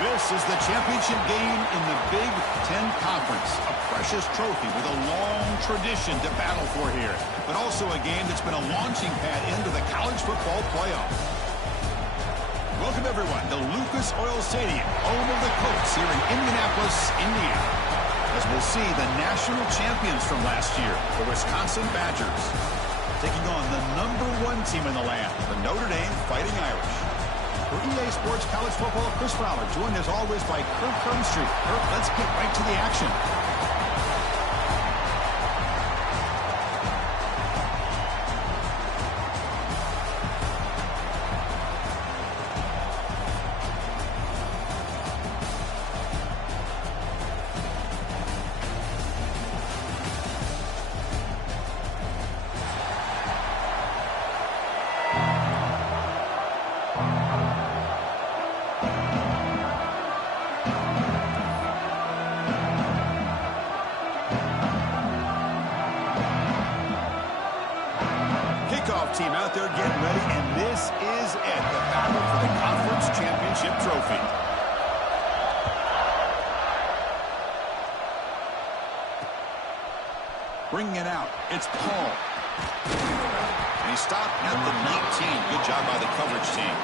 This is the championship game in the Big Ten Conference. A precious trophy with a long tradition to battle for here. But also a game that's been a launching pad into the college football playoff. Welcome, everyone, to Lucas Oil Stadium, home of the Colts here in Indianapolis, Indiana. As we'll see the national champions from last year, the Wisconsin Badgers, taking on the #1 team in the land, the Notre Dame Fighting Irish. For EA Sports College Football, Chris Fowler, joined as always by Kirk Herbstreit. Kirk, let's get right to the action. Team out there getting ready, and this is it, the battle for the conference championship trophy. Bringing it out, it's Paul. And he stopped at the 19. Good job by the coverage team.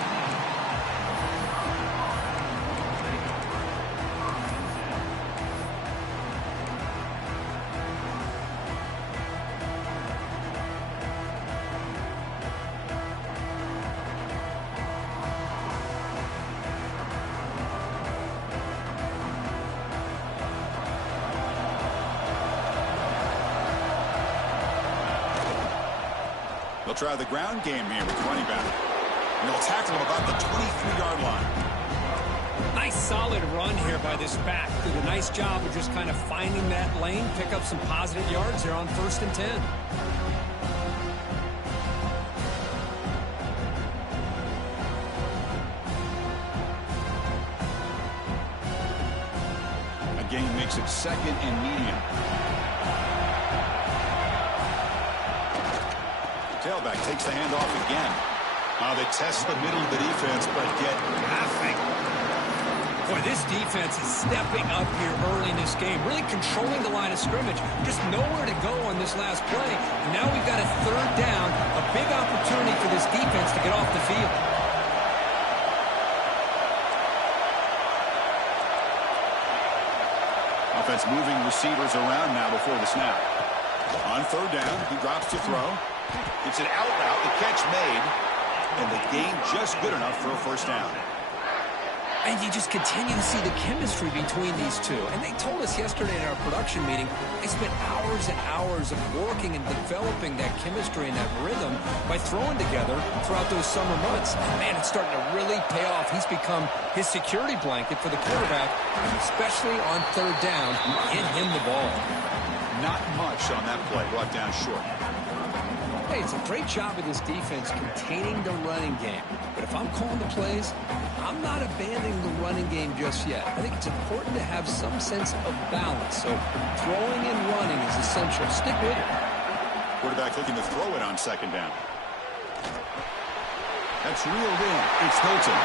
They'll try the ground game here with running back. And they'll tackle him about the 23-yard line. Nice solid run here by this back. Did a nice job of just kind of finding that lane, pick up some positive yards here on 1st and 10. Again, makes it 2nd and medium. Tailback takes the handoff again. They test the middle of the defense, but get nothing. Boy, this defense is stepping up here early in this game, really controlling the line of scrimmage. Just nowhere to go on this last play. And now we've got a 3rd down, a big opportunity for this defense to get off the field. Offense moving receivers around now before the snap. On 3rd down, he drops to throw. It's an out route, the catch made, and the gain just good enough for a 1st down. And you just continue to see the chemistry between these two. And they told us yesterday in our production meeting, they spent hours and hours of working and developing that chemistry and that rhythm by throwing together throughout those summer months. And man, it's starting to really pay off. He's become his security blanket for the quarterback, especially on 3rd down. Get him the ball. Not much on that play, brought down short. Hey, it's a great job of this defense containing the running game. But if I'm calling the plays, I'm not abandoning the running game just yet. I think it's important to have some sense of balance. So throwing and running is essential. Stick with it. Quarterback looking to throw it on 2nd down. That's reeled in. It's Hilton.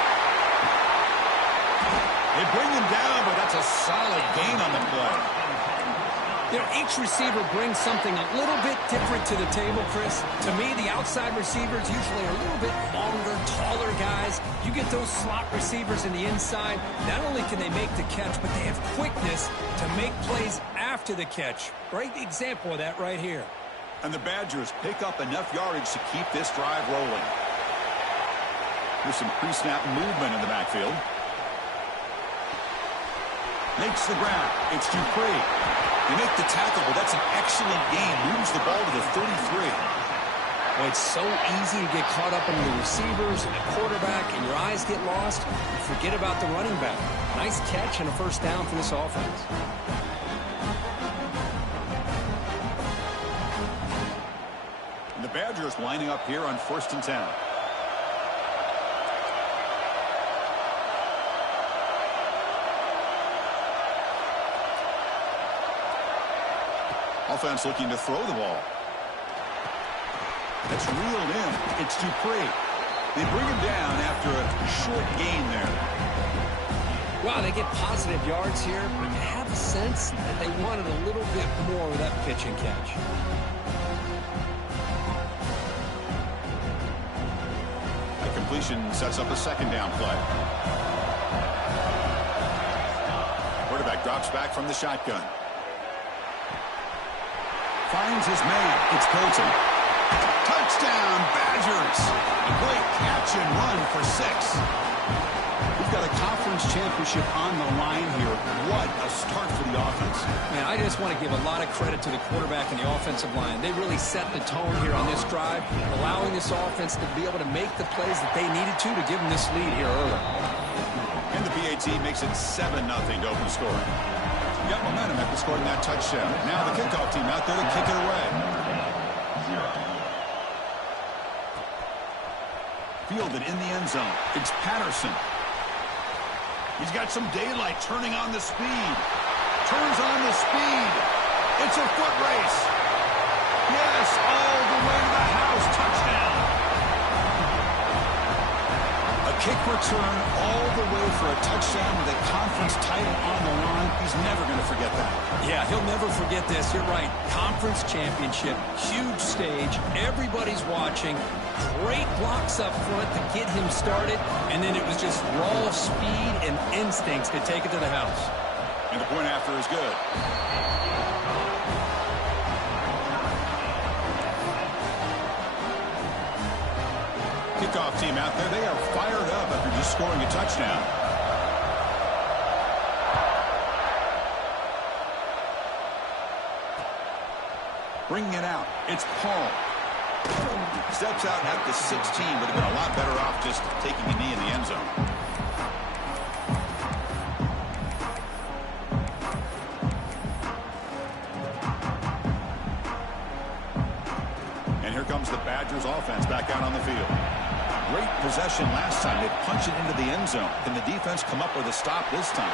They bring him down, but that's a solid gain on the play. You know, each receiver brings something a little bit different to the table, Chris. To me, the outside receivers usually are a little bit longer, taller guys. You get those slot receivers in the inside, not only can they make the catch, but they have quickness to make plays after the catch. Great example of that right here. And the Badgers pick up enough yardage to keep this drive rolling. There's some pre-snap movement in the backfield. Makes the ground. It's Dupree. They make the tackle, but that's an excellent gain. Moves the ball to the 33. Well, it's so easy to get caught up in the receivers and the quarterback, and your eyes get lost. You forget about the running back. Nice catch and a 1st down for this offense. And the Badgers lining up here on 1st and 10. Offense looking to throw the ball. That's reeled in. It's Dupree. They bring him down after a short gain there. Wow, they get positive yards here, but you have a sense that they wanted a little bit more with that pitch and catch. A completion sets up a second down play. Quarterback drops back from the shotgun. Finds his man. It's Colton. Touchdown, Badgers! A great catch and run for 6. We've got a conference championship on the line here. What a start for the offense. Man, I just want to give a lot of credit to the quarterback and the offensive line. They really set the tone here on this drive, allowing this offense to be able to make the plays that they needed to give them this lead here early. And the PAT makes it 7-0 to open scoring. Got momentum after scoring that touchdown. Now the kickoff team out there to kick it away. Fielded in the end zone. It's Patterson. He's got some daylight, turning on the speed. Turns on the speed. It's a foot race. Yes, all the way to the house. Touchdown. A kick return all the way for a touchdown with a conference title on the line. He's never going to forget that. Yeah, he'll never forget this. You're right. Conference championship, huge stage. Everybody's watching. Great blocks up front to get him started, and then it was just raw speed and instincts to take it to the house. And the point after is good. Kickoff team out there, they are fired up after just scoring a touchdown. Bringing it out, it's Paul. Steps out at the 16, would have been a lot better off just taking a knee in the end zone. And here comes the Badgers offense back out on the field. Great possession last time. They punch it into the end zone. Can the defense come up with a stop this time?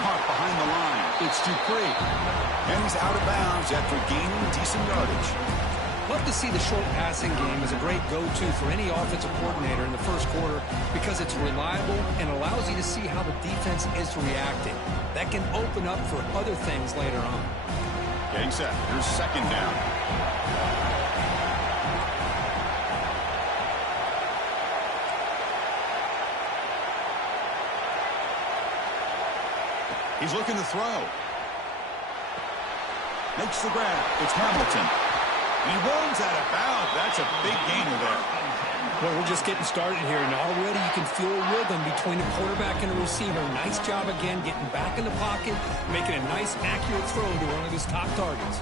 Caught behind the line. It's Dupree. And he's out of bounds after gaining decent yardage. Love to see the short passing game as a great go-to for any offensive coordinator in the first quarter because it's reliable and allows you to see how the defense is reacting. That can open up for other things later on. Getting set. Here's second down. He's looking to throw. Makes the grab. It's Hamilton. And he runs out of bounds. That's a big gainer there. Well, we're just getting started here, and already you can feel a rhythm between the quarterback and the receiver. Nice job again getting back in the pocket, making a nice, accurate throw to one of his top targets.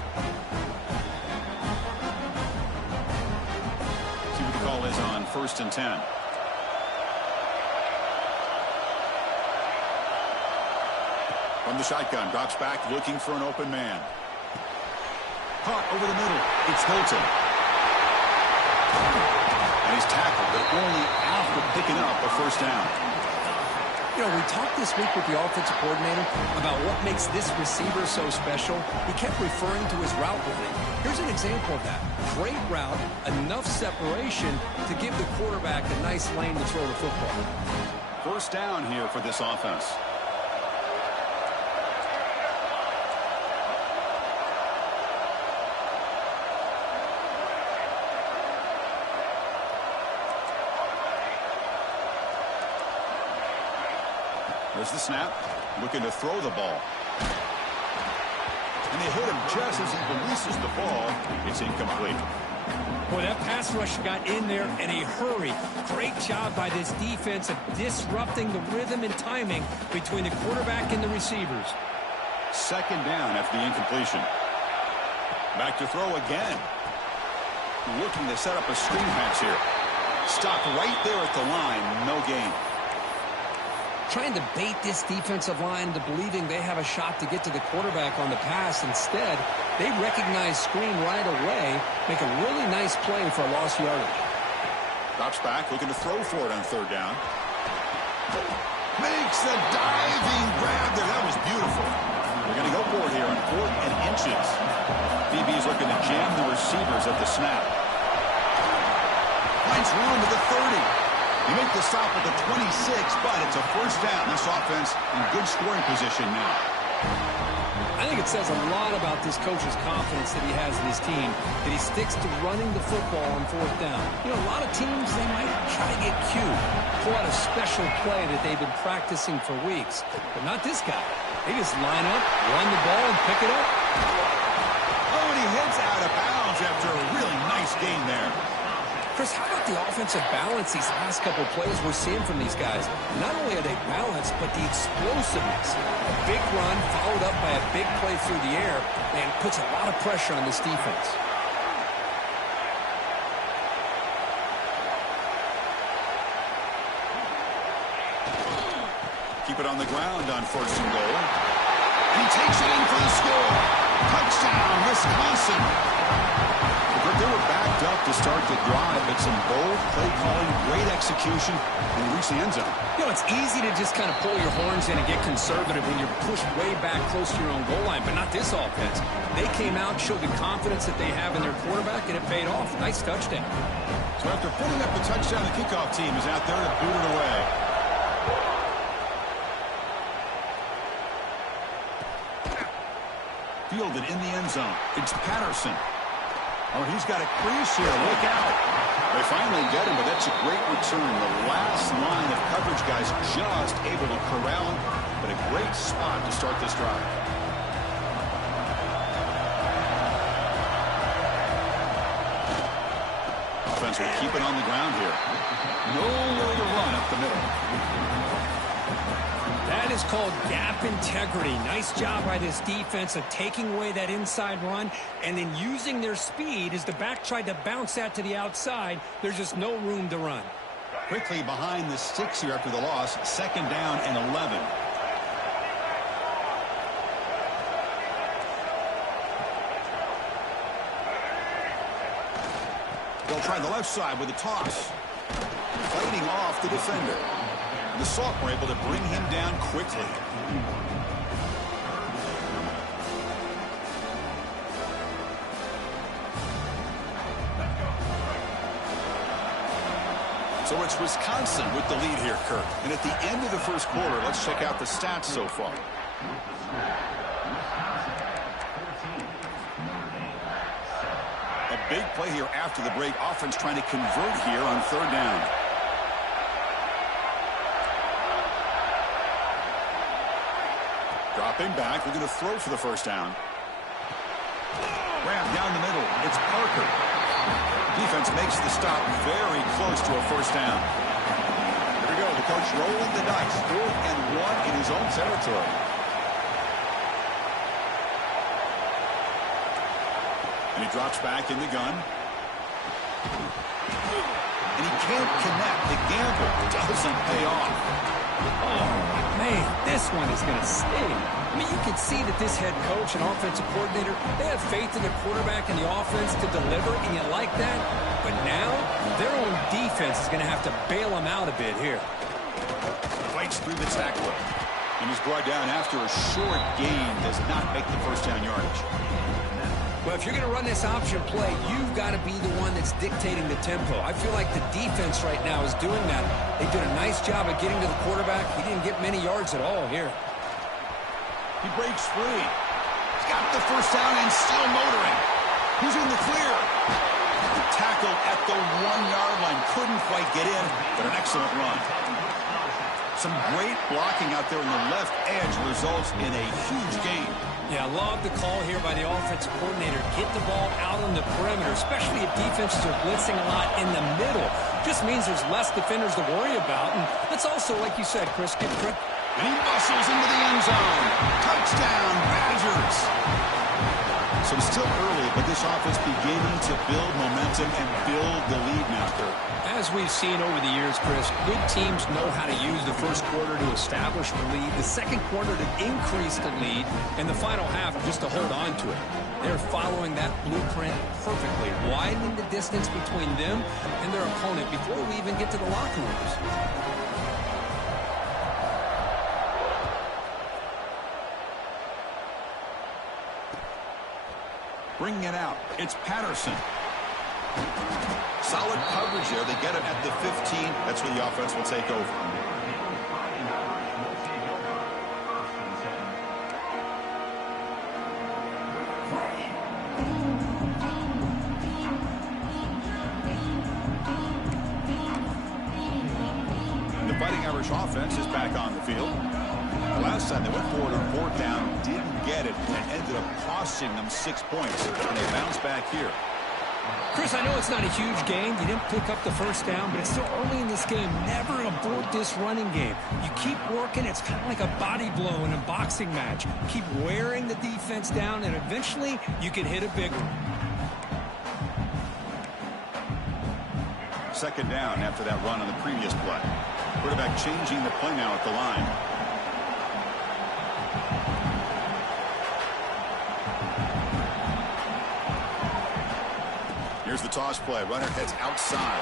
See what the call is on 1st and 10. From the shotgun, drops back, looking for an open man. Caught over the middle. It's Hilton. And he's tackled, but only after picking up a first down. You know, we talked this week with the offensive coordinator about what makes this receiver so special. He kept referring to his route running. Here's an example of that. Great route, enough separation to give the quarterback a nice lane to throw the football. First down here for this offense. There's the snap, looking to throw the ball. And they hit him just as he releases the ball. It's incomplete. Boy, that pass rush got in there in a hurry. Great job by this defense of disrupting the rhythm and timing between the quarterback and the receivers. Second down after the incompletion. Back to throw again. Looking to set up a screen pass here. Stopped right there at the line. No gain. Trying to bait this defensive line into believing they have a shot to get to the quarterback on the pass. Instead, they recognize screen right away, make a really nice play for a lost yardage. Drops back, looking to throw for it on third down. Makes the diving grab there. That was beautiful. They're going to go for it here on 4th and inches. DB's looking to jam the receivers at the snap. Finds room at the 30. They make the stop at the 26, but it's a first down. This offense in good scoring position now. I think it says a lot about this coach's confidence that he has in his team, that he sticks to running the football on fourth down. You know, a lot of teams, they might try to get cute, pull out a special play that they've been practicing for weeks. But not this guy. They just line up, run the ball, and pick it up. Oh, and he heads out of bounds after a really nice gain there. Chris, how about the offensive balance these last couple plays we're seeing from these guys? Not only are they balanced, but the explosiveness. A big run followed up by a big play through the air, and puts a lot of pressure on this defense. Keep it on the ground on first and goal. And he takes it in for the score. Touchdown, Wisconsin. But they were backed up to start the drive, but some bold play calling, great execution, and reach the end zone. You know, it's easy to just kind of pull your horns in and get conservative when you're pushed way back close to your own goal line, but not this offense. They came out, showed the confidence that they have in their quarterback, and it paid off. Nice touchdown. So after putting up the touchdown, the kickoff team is out there to boot it away. Fielded in the end zone. It's Patterson. Oh, he's got a crease here. Look out. They finally get him, but that's a great return. The last line of coverage guys just able to corral him, but a great spot to start this drive. Offense will keep it on the ground here. Nowhere to run up the middle. That is called gap integrity. Nice job by this defense of taking away that inside run and then using their speed as the back tried to bounce that to the outside. There's just no room to run. Quickly behind the sticks here after the loss. Second down and 11. They'll try the left side with a toss. Fighting off the defender. The Salt were able to bring him down quickly. So it's Wisconsin with the lead here, Kirk. And at the end of the first quarter, let's check out the stats so far. A big play here after the break. Offense trying to convert here on third down. Dropping back. We're going to throw for the first down. Ramp down the middle. It's Parker. Defense makes the stop very close to a first down. Here we go. The coach rolling the dice. 4th and 1 in his own territory. And he drops back in the gun. And he can't connect. The gamble doesn't pay off. Oh, man, this one is going to sting. I mean, you can see that this head coach and offensive coordinator, they have faith in their quarterback and the offense to deliver, and you like that. But now, their own defense is going to have to bail them out a bit here. Fights through the tackler. And he's brought down after a short gain. Does not make the first down yardage. Well, if you're going to run this option play, you've got to be the one that's dictating the tempo. I feel like the defense right now is doing that. They did a nice job of getting to the quarterback. He didn't get many yards at all here. He breaks free. He's got the first down and still motoring. He's in the clear. The tackle at the 1-yard line. Couldn't quite get in, but an excellent run. Some great blocking out there on the left edge results in a huge gain. Yeah, I love the call here by the offensive coordinator. Get the ball out on the perimeter, especially if defenses are blitzing a lot in the middle. Just means there's less defenders to worry about. And that's also, like you said, Chris, get quick. And he muscles into the end zone. Touchdown, Badgers. So it's still early, but this offense beginning to build momentum and build the lead now, Kirk. As we've seen over the years, Chris, good teams know how to use the first quarter to establish the lead, the second quarter to increase the lead, and the final half just to hold on to it. They're following that blueprint perfectly, widening the distance between them and their opponent before we even get to the locker rooms. Bringing it out, it's Patterson. Solid coverage there. They get him at the 15. That's where the offense will take over. And the Fighting Irish offense is back on the field. The last time they went forward on fourth down, didn't get it, and it ended up costing them 6 points. And they bounce back here. Chris, I know it's not a huge gain. You didn't pick up the first down, but it's still early in this game. Never abort this running game. You keep working. It's kind of like a body blow in a boxing match. Keep wearing the defense down, and eventually you can hit a big one. Second down after that run on the previous play. Quarterback changing the play now at the line. Here's the toss play. Runner heads outside.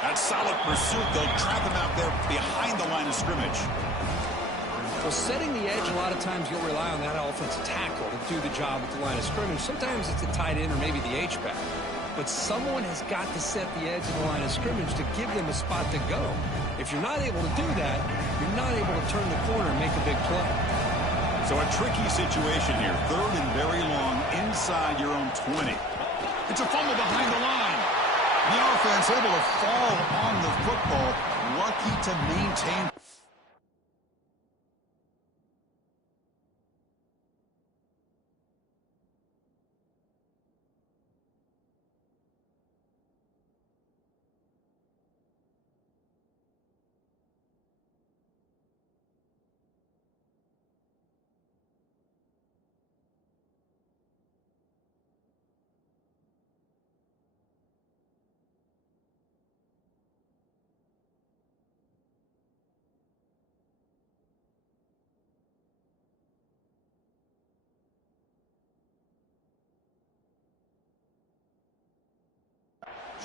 That's solid pursuit. They'll trap him out there behind the line of scrimmage. Well, setting the edge, a lot of times you'll rely on that offensive tackle to do the job at the line of scrimmage. Sometimes it's a tight end or maybe the H-back. But someone has got to set the edge of the line of scrimmage to give them a spot to go. If you're not able to do that, you're not able to turn the corner and make a big play. So a tricky situation here. Third and very long inside your own 20. It's a fumble behind the line. The offense able to fall on the football. Lucky to maintain.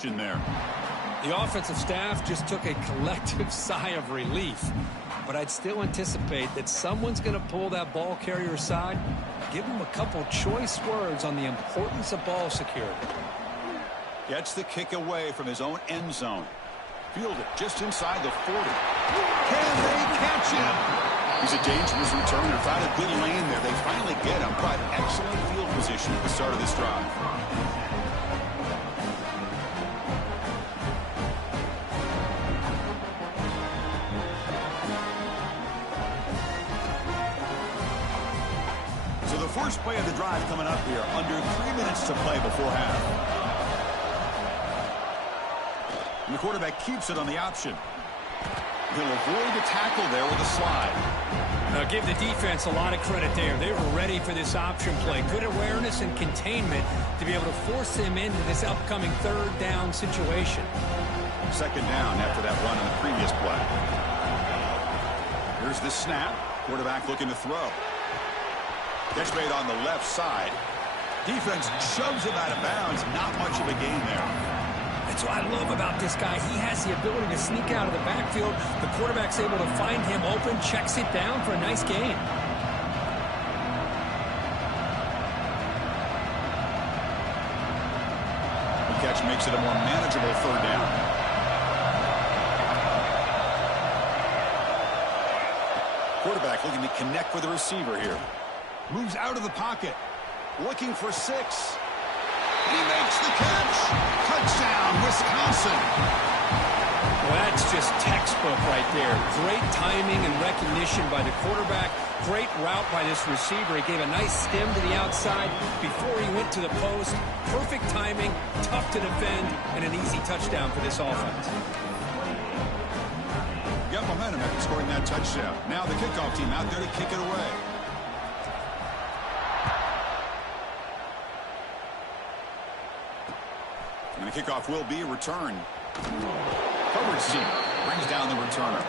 In there. The offensive staff just took a collective sigh of relief. But I'd still anticipate that someone's going to pull that ball carrier aside, give him a couple choice words on the importance of ball security. Gets the kick away from his own end zone. Fielded just inside the 40. Can they catch him? He's a dangerous returner. Found a good lane there. They finally get him, but excellent field position at the start of this drive. First play of the drive coming up here. Under 3 minutes to play before half. And the quarterback keeps it on the option. He'll avoid the tackle there with a slide. Now give the defense a lot of credit there. They were ready for this option play. Good awareness and containment to be able to force them into this upcoming third down situation. Second down after that run on the previous play. Here's the snap. Quarterback looking to throw. Catch made on the left side. Defense shoves him out of bounds. Not much of a gain there. That's what I love about this guy. He has the ability to sneak out of the backfield. The quarterback's able to find him open, checks it down for a nice gain. The catch makes it a more manageable third down. Quarterback looking to connect with the receiver here. Moves out of the pocket. Looking for 6. He makes the catch. Touchdown, Wisconsin. Well, that's just textbook right there. Great timing and recognition by the quarterback. Great route by this receiver. He gave a nice stem to the outside before he went to the post. Perfect timing, tough to defend, and an easy touchdown for this offense. Got momentum after scoring that touchdown. Now the kickoff team out there to kick it away. And the kickoff will be a return. Coverage team brings down the returner.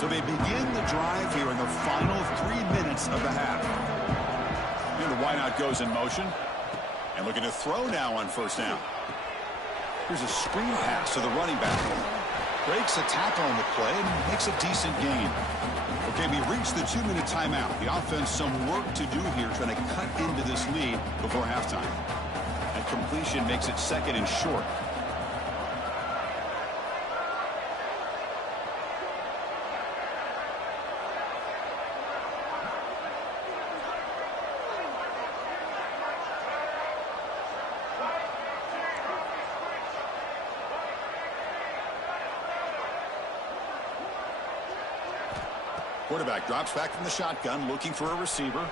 So they begin the drive here in the final 3 minutes of the half. And the wideout goes in motion. And looking to throw now on first down. Here's a screen pass to the running back. Breaks a tackle on the play and makes a decent gain. Okay, we reached the 2-minute timeout. The offense some work to do here trying to cut into this lead before halftime. And completion makes it second and short. Quarterback drops back from the shotgun, looking for a receiver.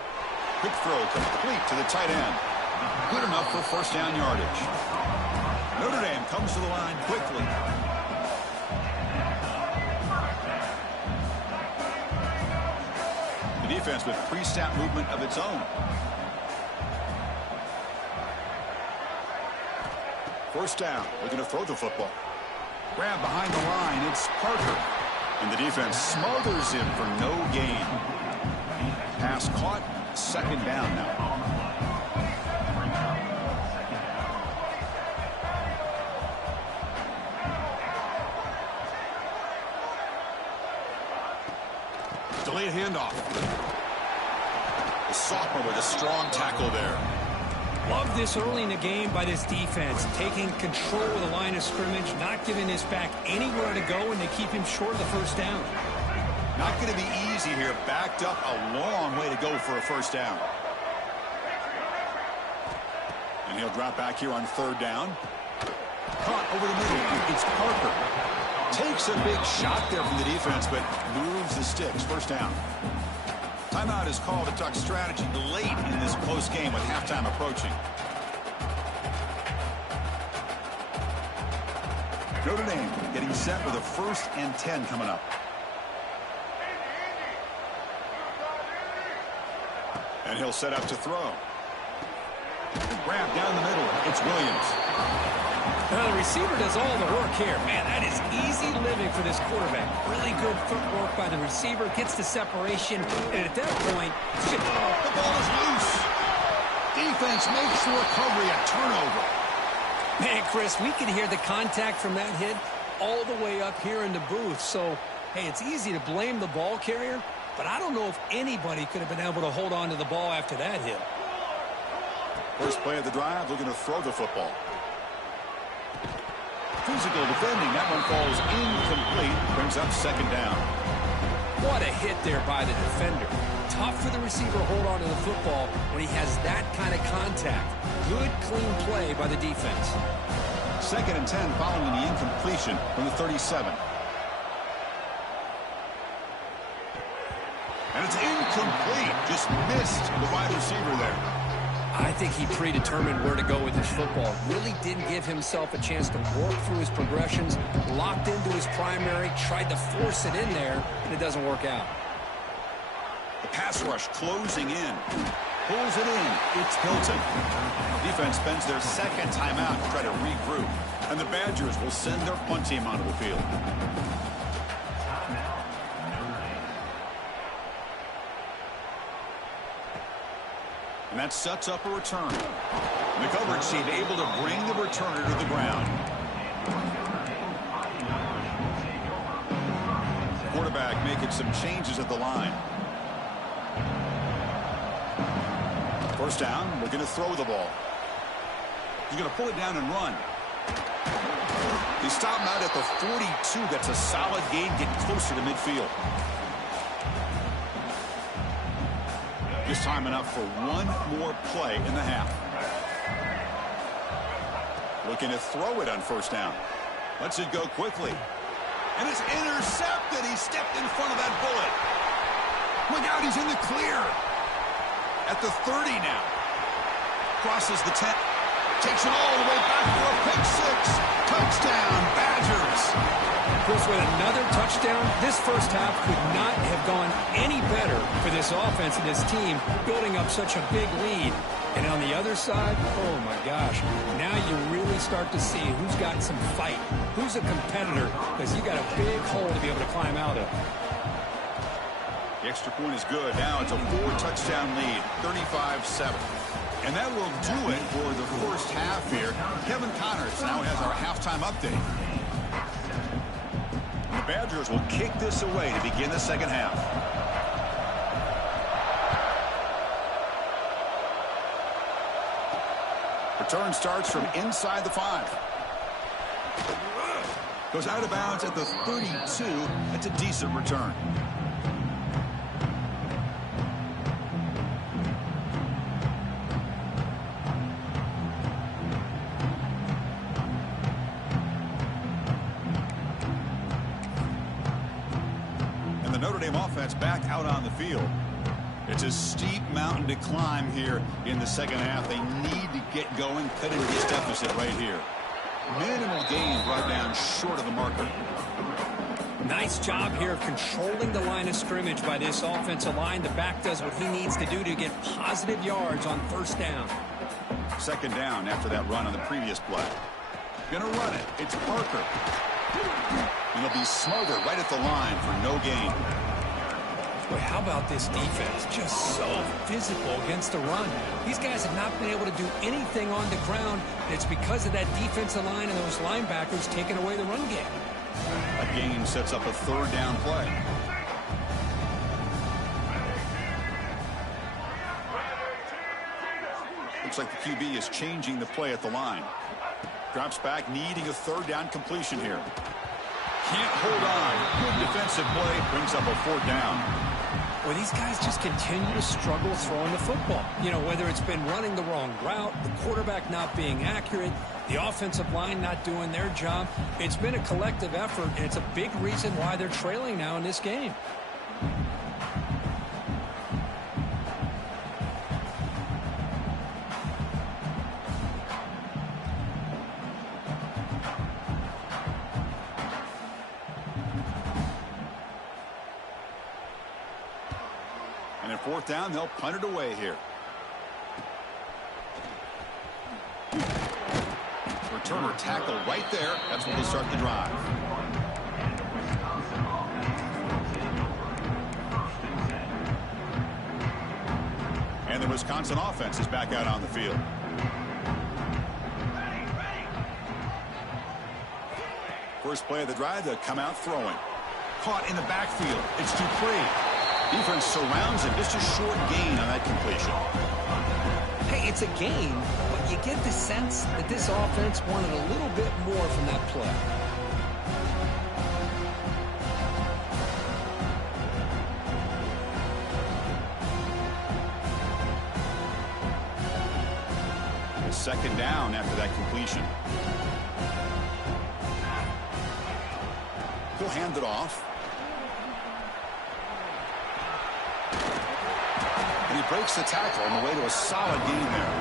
Quick throw complete to the tight end. Good enough for first down yardage. Notre Dame comes to the line quickly. The defense with pre-snap movement of its own. First down, looking to throw the football. Grab behind the line, it's Parker. And the defense smothers him for no gain. Pass caught, second down now. Delayed handoff. The sophomore with a strong tackle there. Love this early in the game by this defense, taking control of the line of scrimmage, not giving his back anywhere to go, and they keep him short of the first down. Not going to be easy here. Backed up a long way to go for a first down. And he'll drop back here on third down. Caught over the middle. It's Parker. Takes a big shot there from the defense, but moves the sticks. First down. Timeout is called to talk strategy late in this close game with halftime approaching. Notre Dame getting set with a 1st and 10 coming up. And he'll set up to throw. Grab down the middle. It's Williams. Well, the receiver does all the work here. Man, that is easy living for this quarterback. Really good footwork by the receiver. Gets the separation. And at that point, the ball is loose. Defense makes the recovery a turnover. Man, Chris, we can hear the contact from that hit all the way up here in the booth. So, hey, it's easy to blame the ball carrier, but I don't know if anybody could have been able to hold on to the ball after that hit. First play of the drive, looking to throw the football. Physical defending. That one falls incomplete. Brings up second down. What a hit there by the defender. Tough for the receiver to hold on to the football when he has that kind of contact. Good, clean play by the defense. 2nd and 10 following the incompletion from the 37. And it's incomplete. Just missed the wide receiver there. I think he predetermined where to go with his football. Really didn't give himself a chance to work through his progressions. Locked into his primary, tried to force it in there, and it doesn't work out. The pass rush closing in. Pulls it in. It's Hilton. Defense spends their second timeout to try to regroup. And the Badgers will send their punt team onto the field. And that sets up a return. The coverage team able to bring the returner to the ground. Quarterback making some changes at the line. First down, looking to throw the ball. He's going to pull it down and run. He's stopping out at the 42. That's a solid gain, getting closer to midfield. Just time enough for one more play in the half. Looking to throw it on first down. Lets it go quickly. And it's intercepted. He stepped in front of that bullet. Look out, he's in the clear. At the 30 now. Crosses the 10. Takes it all the way back for a pick six. Touchdown, Badgers. Chris, with another touchdown, this first half could not have gone any better for this offense and this team, building up such a big lead. And on the other side, oh my gosh, now you really start to see who's got some fight, who's a competitor, because you got a big hole to be able to climb out of. The extra point is good. Now it's a 4-touchdown lead, 35-7. And that will do it for the first half here. Kevin Connors now has our halftime update. The Badgers will kick this away to begin the second half. Return starts from inside the 5. Goes out of bounds at the 32. That's a decent return. And the Notre Dame offense back out on the field. It's a steep mountain to climb here in the second half. They need to get going, cut into this deficit right here. Minimal gain brought down short of the marker. Nice job here of controlling the line of scrimmage by this offensive line. The back does what he needs to do to get positive yards on first down. Second down after that run on the previous play. Gonna run it. It's Parker. And he'll be smothered right at the line for no gain. Boy, how about this defense? Just so physical against the run. These guys have not been able to do anything on the ground. It's because of that defensive line and those linebackers taking away the run game. A gain sets up a third down play. Looks like the QB is changing the play at the line. Drops back, needing a third down completion here. Can't hold on. Good defensive play, brings up a fourth down. Well, these guys just continue to struggle throwing the football. You know, whether it's been running the wrong route, the quarterback not being accurate, the offensive line not doing their job. It's been a collective effort, and it's a big reason why they're trailing now in this game. Fourth down, they'll punt it away here. Returner tackle right there. That's where we'll start the drive. And the Wisconsin offense is back out on the field. First play of the drive, they'll come out throwing. Caught in the backfield. It's Dupree. Defense surrounds him. Just a short gain on that completion. Hey, it's a gain, but you get the sense that this offense wanted a little bit more from that play. Second down after that completion. He'll hand it off. And he breaks the tackle on the way to a solid gain there.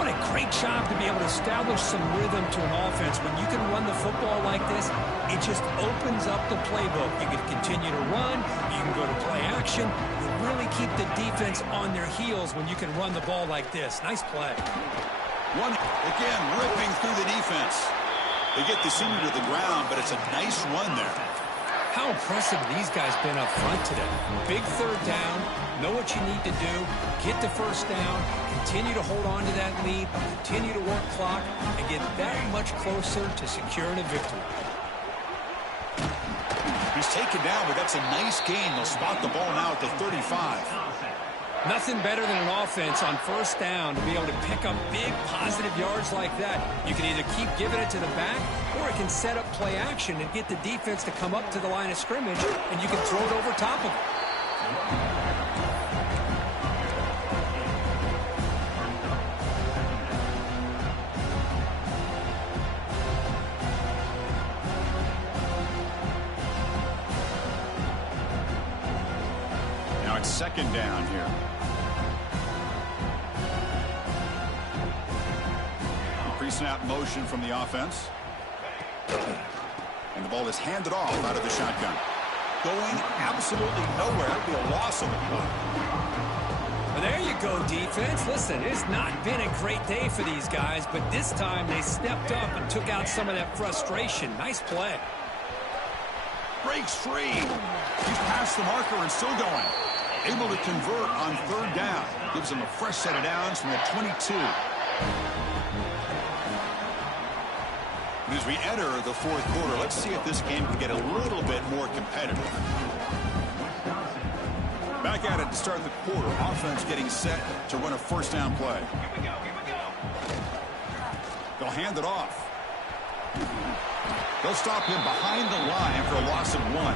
What a great job to be able to establish some rhythm to an offense. When you can run the football like this, it just opens up the playbook. You can continue to run. You can go to play action. You really keep the defense on their heels when you can run the ball like this. Nice play. One, again, ripping through the defense. They get the senior to the ground, but it's a nice run there. How impressive these guys been up front today. Big third down, know what you need to do, get the first down, continue to hold on to that lead, continue to work clock, and get that much closer to securing a victory. He's taken down, but that's a nice gain. They'll spot the ball now at the 35. Nothing better than an offense on first down to be able to pick up big positive yards like that. You can either keep giving it to the back, or it can set up play action and get the defense to come up to the line of scrimmage, and you can throw it over top of it. Now it's second down here. Pre-snap motion from the offense. And the ball is handed off out of the shotgun. Going absolutely nowhere. It'll be a loss of the play. Well, there you go, defense. Listen, it's not been a great day for these guys, but this time they stepped up and took out some of that frustration. Nice play. Breaks free. He's past the marker and still going. Able to convert on third down. Gives them a fresh set of downs from the 22. As we enter the fourth quarter, let's see if this game can get a little bit more competitive. Back at it to start the quarter. Offense getting set to run a first down play. They'll hand it off. They'll stop him behind the line for a loss of 1.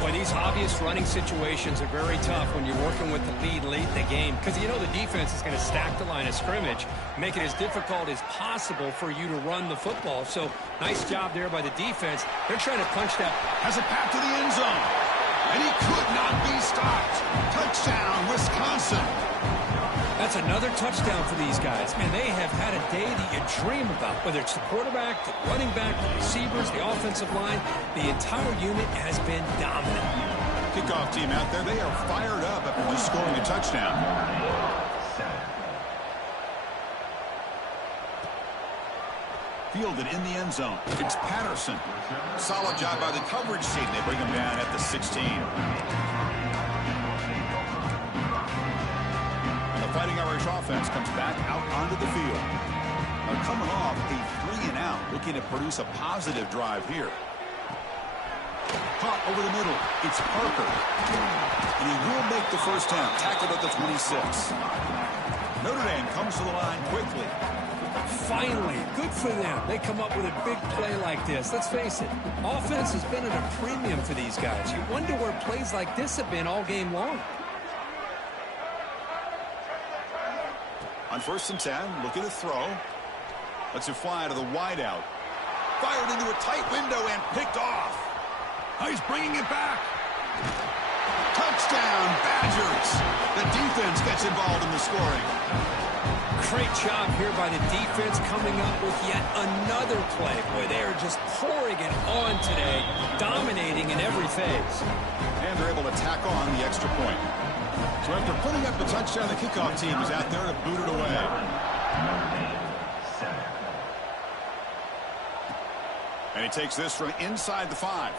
Boy, these obvious running situations are very tough when you're working with the lead late in the game, because you know the defense is going to stack the line of scrimmage, make it as difficult as possible for you to run the football. So nice job there by the defense. They're trying to punch that. Has a path to the end zone. And he could not be stopped. Touchdown, Wisconsin. That's another touchdown for these guys. Man, they have had a day that you dream about, whether it's the quarterback, the running back, the receivers, the offensive line. The entire unit has been dominant. Kickoff team out there, they are fired up after just scoring a touchdown. Fielded in the end zone. It's Patterson. Solid job by the coverage team. They bring him down at the 16. Fighting Irish offense comes back out onto the field. Now coming off a 3-and-out, looking to produce a positive drive here. Caught over the middle. It's Parker. And he will make the first down. Tackled at the 26. Notre Dame comes to the line quickly. Finally, good for them. They come up with a big play like this. Let's face it, offense has been at a premium for these guys. You wonder where plays like this have been all game long. On 1st and 10, looking to throw. Lets it fly to the wideout. Fired into a tight window and picked off. Now he's bringing it back. Touchdown, Badgers. The defense gets involved in the scoring. Great job here by the defense coming up with yet another play. Boy, they are just pouring it on today, dominating in every phase. And they're able to tack on the extra point. So after putting up the touchdown, the kickoff team is out there to boot it away. And he takes this from inside the 5.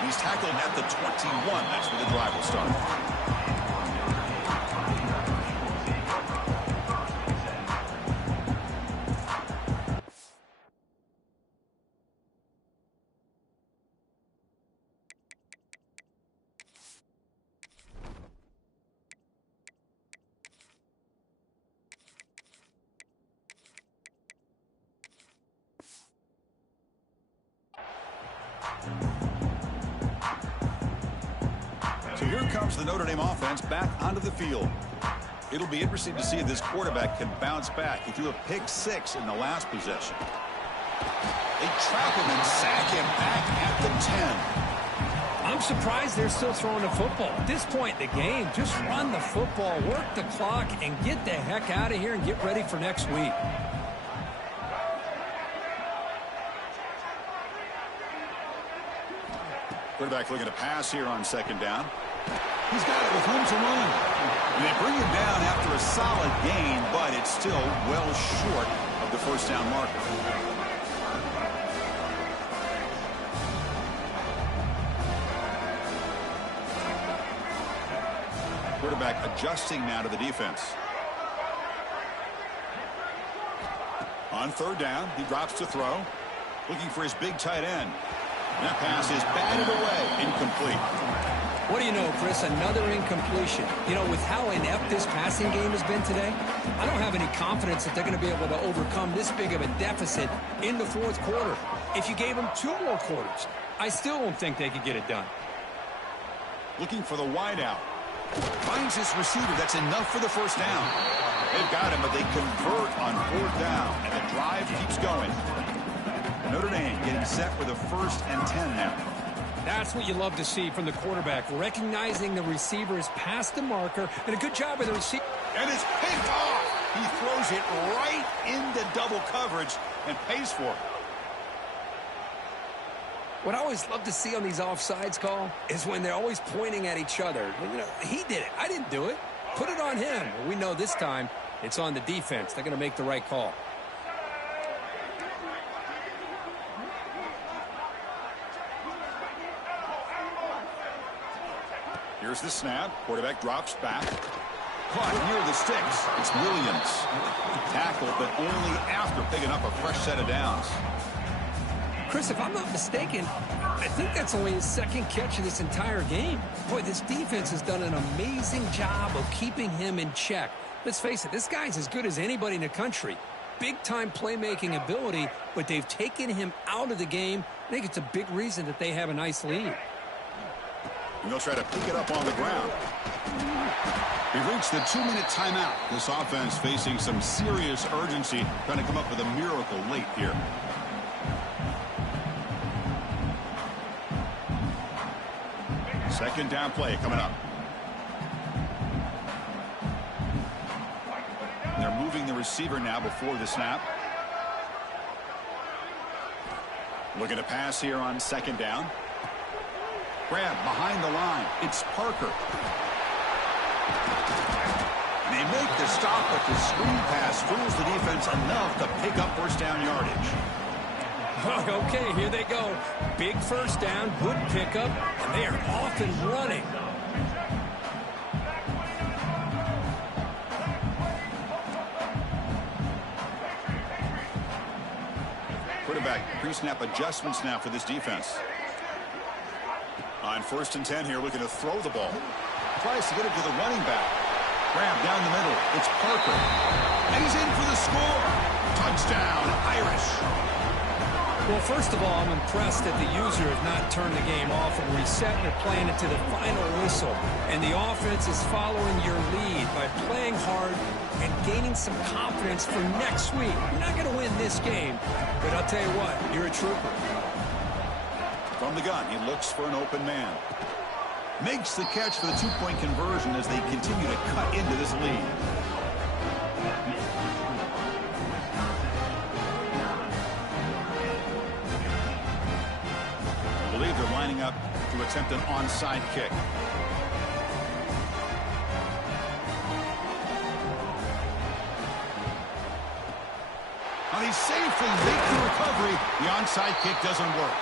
And he's tackled at the 21. That's where the drive will start. So here comes the Notre Dame offense back onto the field. It'll be interesting to see if this quarterback can bounce back. He threw a pick-6 in the last possession. They trap him and sack him back at the 10. I'm surprised they're still throwing the football. At this point in the game, just run the football, work the clock, and get the heck out of here and get ready for next week. Quarterback looking to pass here on 2nd down. He's got it with room to run. And they bring him down after a solid gain, but it's still well short of the first down marker. Quarterback adjusting now to the defense. On 3rd down, he drops to throw. Looking for his big tight end. That pass is batted away. Incomplete. What do you know, Chris? Another incompletion. You know, with how inept this passing game has been today, I don't have any confidence that they're going to be able to overcome this big of a deficit in the 4th quarter. If you gave them 2 more quarters, I still don't think they could get it done. Looking for the wideout. Finds his receiver. That's enough for the first down. They've got him, but they convert on 4th down, and the drive keeps going. Notre Dame getting set for the 1st and 10 now. That's what you love to see from the quarterback, recognizing the receivers past the marker, and a good job of the receiver. And it's picked off. He throws it right into double coverage and pays for it. What I always love to see on these offsides call is when they're always pointing at each other. You know, he did it. I didn't do it. Put it on him. Well, we know this time it's on the defense. They're going to make the right call. Here's the snap. Quarterback drops back. Caught near the sticks. It's Williams. Tackled, but only after picking up a fresh set of downs. Chris, if I'm not mistaken, I think that's only his second catch of this entire game. Boy, this defense has done an amazing job of keeping him in check. Let's face it, this guy's as good as anybody in the country. Big-time playmaking ability, but they've taken him out of the game. I think it's a big reason that they have a nice lead. And they'll try to pick it up on the ground. We've reached the 2-minute timeout. This offense facing some serious urgency, trying to come up with a miracle late here. Second down play coming up. They're moving the receiver now before the snap. Looking to pass here on second down. Grab behind the line. It's Parker. They make the stop, but the screen pass fools the defense enough to pick up first down yardage. Okay, here they go. Big first down, good pickup, and they are off and running. Quarterback pre-snap adjustments now for this defense. On 1st and 10 here, looking to throw the ball. Tries to get it to the running back. Grab down the middle. It's Parker. And he's in for the score. Touchdown, Irish. Well, first of all, I'm impressed that the user has not turned the game off and reset and are playing it to the final whistle. And the offense is following your lead by playing hard and gaining some confidence for next week. You're not going to win this game, but I'll tell you what, you're a trooper. From the gun, he looks for an open man. Makes the catch for the two-point conversion as they continue to cut into this lead. I believe they're lining up to attempt an onside kick. And he safely makes the recovery. The onside kick doesn't work.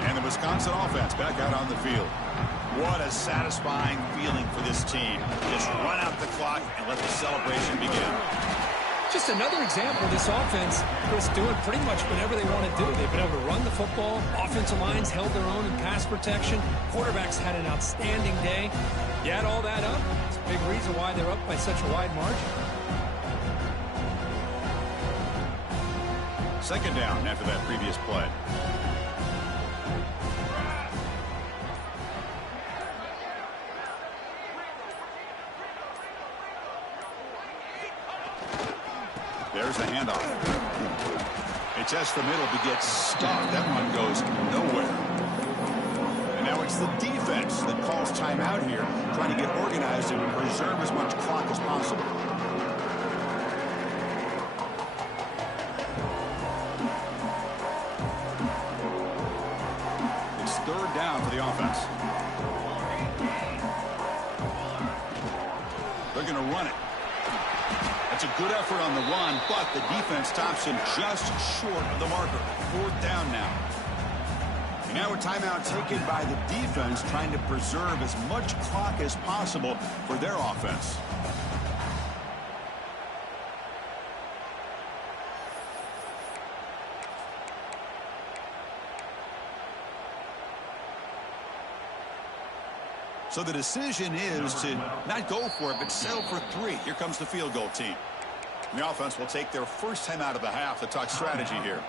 And the Wisconsin offense back out on the field. What a satisfying feeling for this team. Just run out the clock and let the celebration begin. Just another example of this offense was doing pretty much whatever they want to do. They've been able to run the football. Offensive lines held their own in pass protection. Quarterbacks had an outstanding day. You add all that up, it's a big reason why they're up by such a wide margin. Second down after that previous play. There's the handoff. It tests the middle but gets stopped. That one goes nowhere. And now it's the defense that calls timeout here, trying to get organized and preserve as much clock as possible. It's third down for the offense. They're going to run it. It's a good effort on the run, but the defense stops him just short of the marker. Fourth down now. And now a timeout taken by the defense, trying to preserve as much clock as possible for their offense. So the decision is to not go for it, but settle for 3. Here comes the field goal team. And the offense will take their first time out of the half to talk strategy here.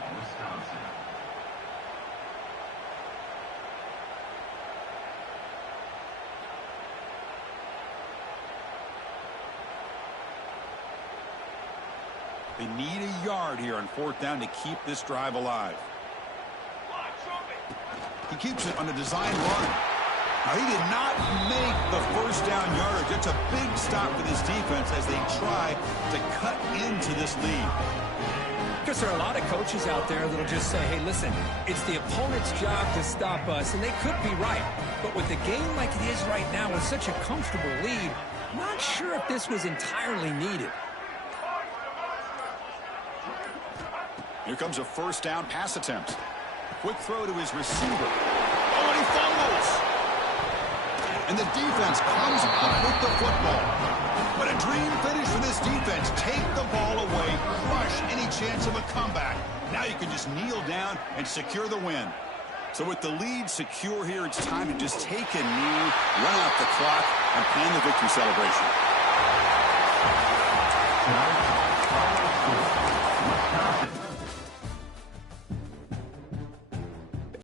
They need a yard here on fourth down to keep this drive alive. He keeps it on a design run. Now, he did not make the first down yardage. It's a big stop for this defense as they try to cut into this lead. Because there are a lot of coaches out there that'll just say, hey, listen, it's the opponent's job to stop us, and they could be right. But with the game like it is right now with such a comfortable lead, I'm not sure if this was entirely needed. Here comes a first down pass attempt. Quick throw to his receiver. Oh, and he fumbles. And the defense comes up with the football. What a dream finish for this defense. Take the ball away, crush any chance of a comeback. Now you can just kneel down and secure the win. So with the lead secure here, it's time to just take a knee, run out the clock, and plan the victory celebration.